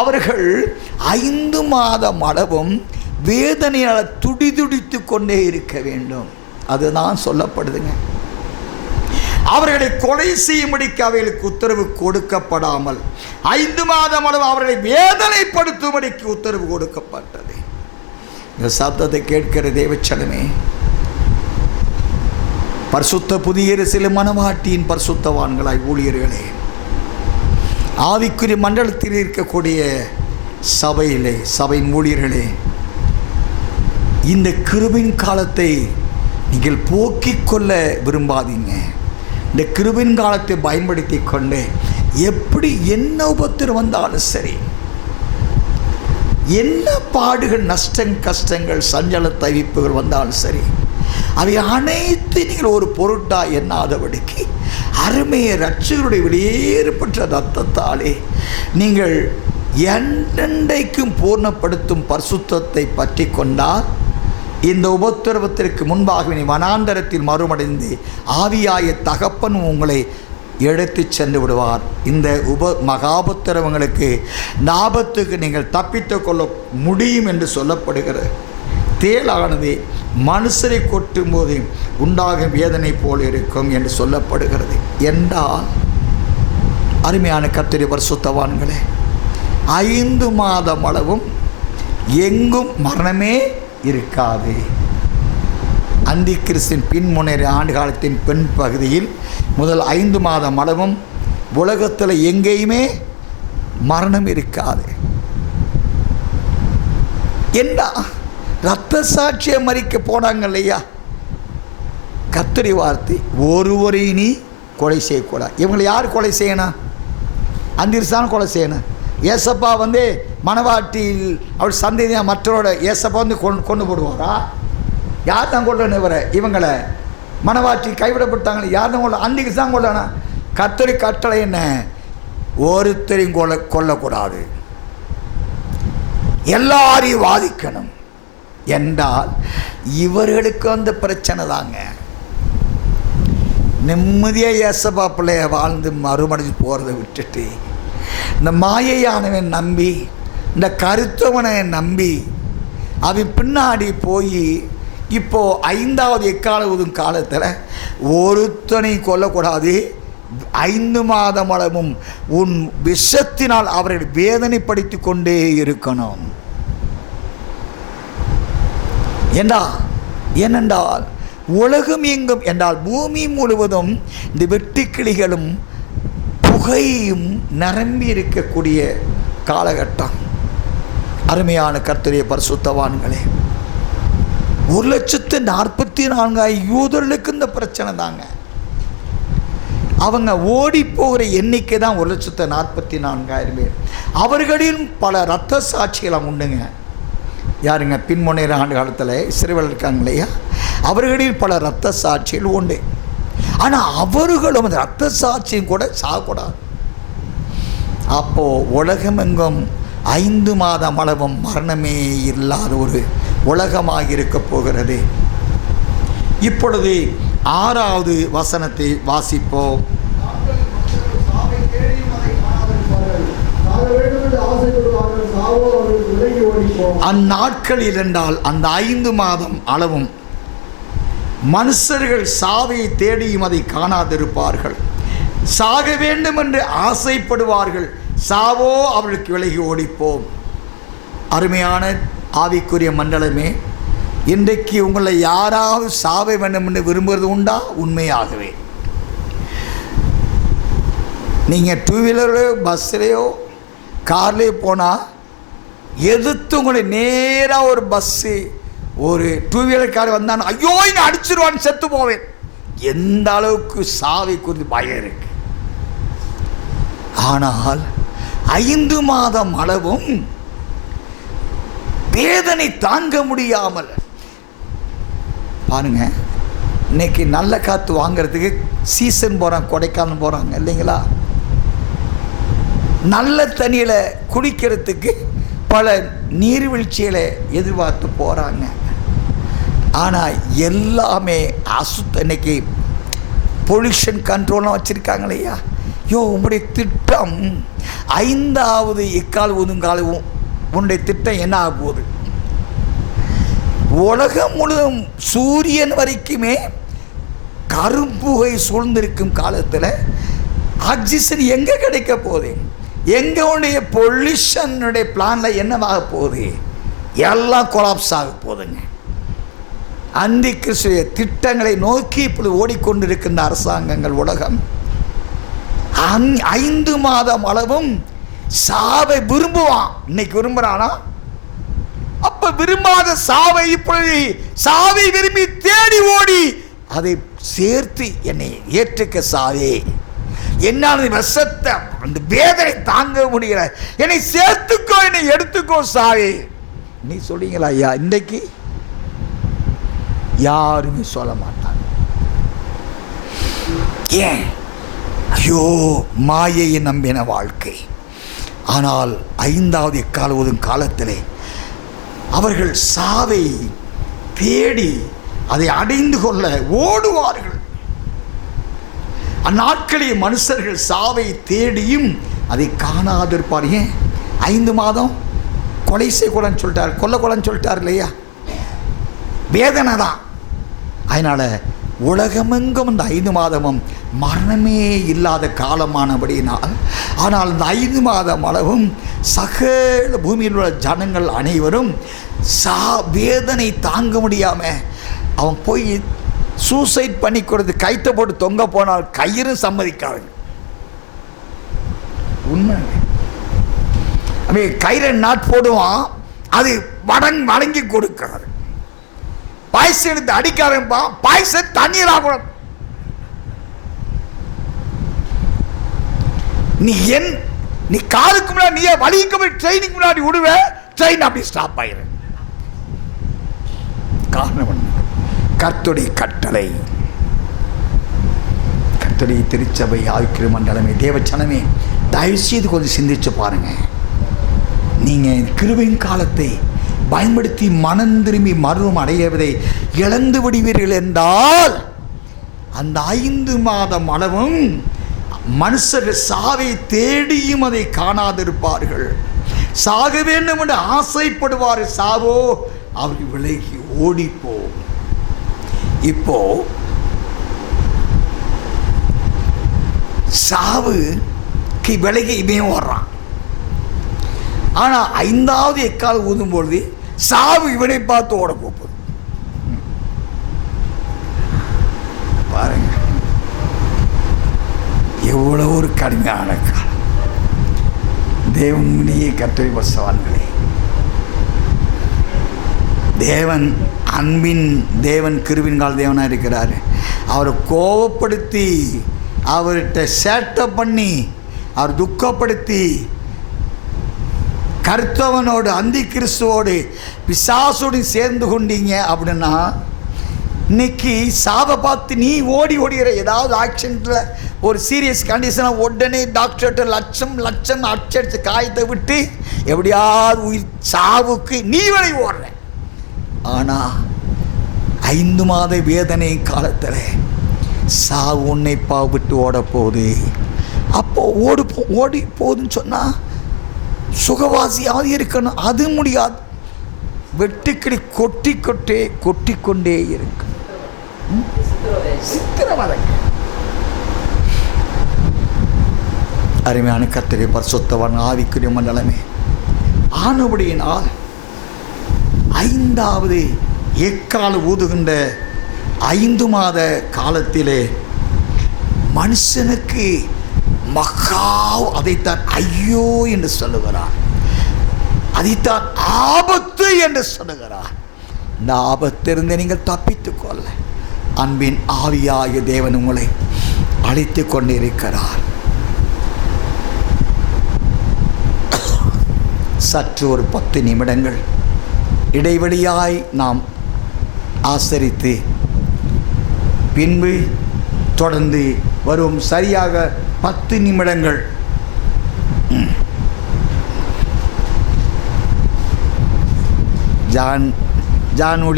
அவர்கள் ஐந்து மாதம் அளவும் வேதனையால் துடிதுடித்து கொண்டே இருக்க வேண்டும். அதுதான் சொல்லப்படுதுங்க. அவர்களை கொலை செய்யும்படிக்கு அவைகளுக்கு உத்தரவு கொடுக்கப்படாமல் ஐந்து மாதம் அளவு அவர்களை வேதனைப்படுத்தும்படிக்கு உத்தரவு கொடுக்கப்பட்டது. இந்த சப்தத்தை கேட்கிற தேவச்சலமே. பரிசுத்த புதிய சில மனவாட்டியின் பரிசுத்தவான்களாய் ஊழியர்களே ஆவிக்குரிய மண்டலத்தில் இருக்கக்கூடிய சபையிலே சபையின் ஊழியர்களே இந்த கிருபின் காலத்தை நீங்கள் போக்கிக் கொள்ள விரும்பாதீங்க. இந்த கிருபின் காலத்தை பயன்படுத்தி கொண்டு எப்படி என்ன உபத்திரம் வந்தாலும் சரி என்ன பாடுகள் நஷ்டம் கஷ்டங்கள் சஞ்சல தவிப்புகள் வந்தாலும் சரி அவை அனைத்து நீங்கள் ஒரு பொருட்டாக எண்ணாதபடிக்கு அருமையை ரட்சகருடைய வெளியேறப்பட்ட ரத்தத்தாலே நீங்கள் என்றென்றைக்கும் பூர்ணப்படுத்தும் பரிசுத்தத்தை பற்றி கொண்டால் இந்த உபத்திரவத்திற்கு முன்பாக நீ வனாந்தரத்தில் மறுமடைந்து ஆவியாய தகப்பன் உங்களை எடுத்துச் சென்று விடுவார். இந்த உப மகாபத்திரவங்களுக்கு ஞாபத்துக்கு நீங்கள் தப்பித்து கொள்ள முடியும் என்று சொல்லப்படுகிறது. தேளானது மனுஷரை கொட்டும் போது உண்டாகும் வேதனை போல் இருக்கும் என்று சொல்லப்படுகிறது. என்றால் அருமையான கத்திரி பரிசுத்தவான்களே ஐந்து மாதம் அளவும் எங்கும் மரணமே இருக்காது. அந்தி கிறிஸ்தின் பின்முனைற ஆண்டு காலத்தின் பெண் பகுதியில் முதல் ஐந்து மாதம் அளவும் உலகத்தில் எங்கேயுமே மரணம் இருக்காது. என்ன ரத்த சாட்சியை மறிக்க போனாங்க இல்லையா? கத்திரி வார்த்தை ஒருவரையும் நீ கொலை செய்யக்கூடாது. இவங்களை யார் கொலை செய்யணும்? அந்திரிசான கொலை செய்யணும். ஏசப்பா வந்து மணவாட்டியில் அவர் சந்ததியாக மற்றவரோட ஏசப்பா வந்து கொண்டு கொண்டு போடுவாரா? யார் தான் கொள்ளணும் இவரை? இவங்களை மணவாட்டி கைவிடப்பட்டாங்களே யார் தான் கொள்ள அன்றைக்கு தான் கொள்ளணும் கத்தரி கட்டளை என்ன? ஒருத்தரையும் கொல்ல கொல்லக்கூடாது. எல்லாரையும் வாதிக்கணும். என்றால் இவர்களுக்கு அந்த பிரச்சனை தாங்க. நிம்மதியாக ஏசப்பா பிள்ளைய வாழ்ந்து மறுமடைஞ்சு போகிறத விட்டுட்டு இந்த மாயையானவன் நம்பி இந்த கருத்தவனை நம்பி அவன் பின்னாடி போய் இப்போது ஐந்தாவது எக்கால உதும் காலத்தில் ஒருத்தனை கொல்லக்கூடாது. ஐந்து மாதம் அளவும் உன் விஷத்தினால் அவர்கள் வேதனைப்படுத்தி கொண்டே இருக்கணும். ஏண்டா ஏனென்றால் உலகம் எங்கும் என்றால் பூமி முழுவதும் இந்த வெட்டுக்கிளிகளும் புகையும் நிரம்பி இருக்கக்கூடிய காலகட்டம். அருமையான கர்த்தரிய பரிசுத்தவான்களே ஒரு லட்சத்து நாற்பத்தி நான்காயிரம் யூதர்களுக்கு இந்த பிரச்சனை தாங்க. அவங்க ஓடி போகிற எண்ணிக்கை தான் ஒரு லட்சத்து நாற்பத்தி நான்காயிரம் பேர். அவர்களின் பல இரத்த சாட்சிகள் உண்டுங்க யாருங்க? பின்முனையிற ஆண்டு காலத்தில் சிறுவர்கள் இருக்காங்க இல்லையா? அவர்களில் பல இரத்த சாட்சிகள் உண்டு. ஆனால் அவர்களும் அந்த இரத்த சாட்சியும் கூட சாகக்கூடாது. அப்போது உலகமெங்கும் ஐந்து மாதம் அளவும் மரணமே இல்லாத ஒரு உலகமாக இருக்க போகிறது. இப்பொழுது ஆறாவது வசனத்தை வாசிப்போம் சாவை தேடியும் அதை காணாதிருப்பார்கள். சாக வேண்டும் என்று ஆசைப்படுவார்கள். சாவோ அவர்களுக்கு விலகி அந்நாட்கள் இரண்டால் அந்த ஐந்து மாதம் அளவும் மனுஷர்கள் சாவையை தேடியும் அதை காணாதிருப்பார்கள். சாக வேண்டும் என்று ஆசைப்படுவார்கள். சாவோ அவர்களுக்கு விலகி ஓடிப்போம். அருமையான ஆவிக்குரிய மண்டலமே இன்றைக்கு உங்களை யாராவது சாவ வேண்டும் என்று விரும்புவது உண்டா? உண்மையாகவே. நீங்கள் டூ வீலர்லையோ பஸ்லேயோ கார்லேயோ போனால் எதிர்த்து உங்களை நேராக ஒரு பஸ்ஸு ஒரு டூ வீலர்கார் வந்தான்னு ஐயோ இன்னும் அடிச்சிருவான்னு செத்து போவேன். எந்த அளவுக்கு சாவை குறித்து பயம் இருக்கு. ஆனால் ஐந்து மாதம் அளவும் வேதனை தாங்க முடியாமல் பாருங்க இன்னைக்கு நல்ல காற்று வாங்குறதுக்கு சீசன் போகிறாங்க கொடைக்கானல் போகிறாங்க இல்லைங்களா? நல்ல தண்ணியில் குடிக்கிறதுக்கு பல நீர்வீழ்ச்சிகளை எதிர்பார்த்து போகிறாங்க ஆனால் எல்லாமே அசுத்த இன்னைக்கு பொல்யூஷன் கண்ட்ரோல்லாம் வச்சுருக்காங்க இல்லையா ஐயோ உங்களுடைய திட்டம் ஐந்தாவது எக்கால் ஊதுங்கால உன்னுடைய திட்டம் என்ன ஆக போகுது உலகம் முழுதும் சூரியன் வரைக்குமே கரும்புகை சூழ்ந்திருக்கும் காலத்தில் ஆக்சிஜன் எங்கே கிடைக்க போகுது? எங்களுடைய பொல்யூஷனுடைய பிளானில் என்னவாக போகுது? எல்லாம் கொலாப்ஸ் ஆக போகுதுங்க. அந்தி கிறிஸ்துவ திட்டங்களை நோக்கி இப்படி ஓடிக்கொண்டிருக்கின்ற அரசாங்கங்கள் உலகம். அந்- ஐந்து மாதம் அளவும் சாவை விரும்புவான். இன்னைக்கு விரும்புகிறானா அப்ப விரும்பாத சாவை இப்பொழுது சாவை விரும்பி தேடி ஓடி அதை சேர்த்து என்னை ஏற்றுக்க சாவே. என்னால் விஷத்தை அந்த வேதனை தாங்க முடியல. என்னை சேர்த்துக்கோ என்னை எடுத்துக்கோ சாவி நீ சொல்றீங்களா ஐயா? இன்றைக்கு யாருமே சொல்ல மாட்டாங்க. ஏன்? ஐயோ மாயையை நம்பின வாழ்க்கை. ஆனால் ஐந்தாவது எக்காலுவதும் காலத்திலே அவர்கள் சாவை தேடி அதை அடைந்து கொள்ள ஓடுவார்கள். அந்நாட்களில் மனுஷர்கள் சாவை தேடியும் அதை காணாதிருப்பார். ஏன்? ஐந்து மாதம் கொலை செய்யக்கூடாதுன்னு சொல்லிட்டார். கொல்லக்கூடாதுன்னு சொல்லிட்டார் இல்லையா? வேதனை தான். அதனால் உலகமெங்கும் இந்த ஐந்து மாதமும் மரணமே இல்லாத காலமானபடியினால் ஆனால் இந்த ஐந்து மாதம் அளவும் சகல பூமியில் உள்ள ஜனங்கள் அனைவரும் சா வேதனை தாங்க முடியாமல் அவன் போய் சூசைட் பண்ணி கொடுத்து கைத்தை போட்டு தொங்க போனால் கயிறும் சம்மதிக்காது உண்மை. கயிறை நாட் போடுவான் அது வடங் வடங்கி கொடுக்காது. பாய்ஸ் எடுத்து அடிக்க ஆரம்பிப்பான் பாய்ஸ் தண்ணீர் ஆகணும். நீ என் நீ காலுக்கு முன்னாடி நீ வலிக்கு போய் ட்ரெயினுக்கு முன்னாடி விடுவ ட்ரெயின் அப்படி ஸ்டாப் ஆயிரு காரணம் என்ன கர்த்துடைய கட்டளை. கர்த்தருடைய திருச்சபை ஆய்க்கிற மண்டலமே தேவச்சனமே தயவு செய்து கொஞ்சம் சிந்திச்சு பாருங்க. நீங்கள் கிருவின் காலத்தை பயன்படுத்தி மனம் திரும்பி மருவம் அடையவதை இழந்து விடுவீர்கள் என்றால் அந்த ஐந்து மாதம் அளவும் மனுஷர்கள் சாவை தேடியும் அதை காணாதிருப்பார்கள். சாக வேண்டும் என்று ஆசைப்படுவார் சாவோ அவர்கள் விலகி ஓடிப்போ இப்போ சாவுக்கு விலகி இவன் வர்றான் ஆனால் ஐந்தாவது எக்கால் ஊதும் பொழுது சாவு இவனை பார்த்து ஓட போகுது பாருங்க. எவ்வளோ ஒரு கடுமையான காலம். தேவனுடைய கட்டளை வசவான்களே. தேவன் அன்பின் தேவன் கிருவின்கால் தேவனாக இருக்கிறார். அவரை கோவப்படுத்தி அவர்கிட்ட சேட்டை பண்ணி அவர் துக்கப்படுத்தி கருத்தவனோடு அந்தி கிறிஸ்துவோடு பிசாசோடு சேர்ந்து கொண்டீங்க அப்படின்னா இன்னைக்கு சாவை பார்த்து நீ ஓடி ஓடிகிற ஏதாவது ஆக்சிடென்ட்டில் ஒரு சீரியஸ் கண்டிஷனாக உடனே டாக்டர்கிட்ட லட்சம் லட்சம் அடிச்சடிச்சு காயத்தை விட்டு எப்படியாவது உயிர் சாவுக்கு நீ வழி ஓடுற. ஆனால் ஐந்து மாத வேதனை காலத்தில் சாவு உன்னை பா விட்டு ஓட போகுது அப்போ ஓடு போ ஓடி போகுதுன்னு சொன்னால் சுகவாசியாக இருக்கணும். அது முடியாது. வெட்டுக்கிளி கொட்டி கொட்டே கொட்டி கொண்டே இருக்கும் சித்திரவதை அருமையான கத்திரை பரிசுத்தவன் ஆவிக்குரிய மண்டலமே. ஆனபடியினால் ஐந்தாவது எக்கால் ஊதுகின்ற ஐந்து மாத காலத்திலே மனுஷனுக்கு மகாவ் அதைத்தான் ஐயோ என்று சொல்லுகிறார். அதைத்தான் ஆபத்து என்று சொல்லுகிறார். இந்த ஆபத்திலிருந்து நீங்கள் தப்பித்துக் கொள்ள. அன்பின் ஆவியாய தேவன் உங்களை அழைத்து கொண்டிருக்கிறார். சற்று ஒரு பத்து நிமிடங்கள். இடைவெளியாய் நாம் ஆசரித்து பின்பு தொடர்ந்து வரும் சரியாக பத்து நிமிடங்கள். John John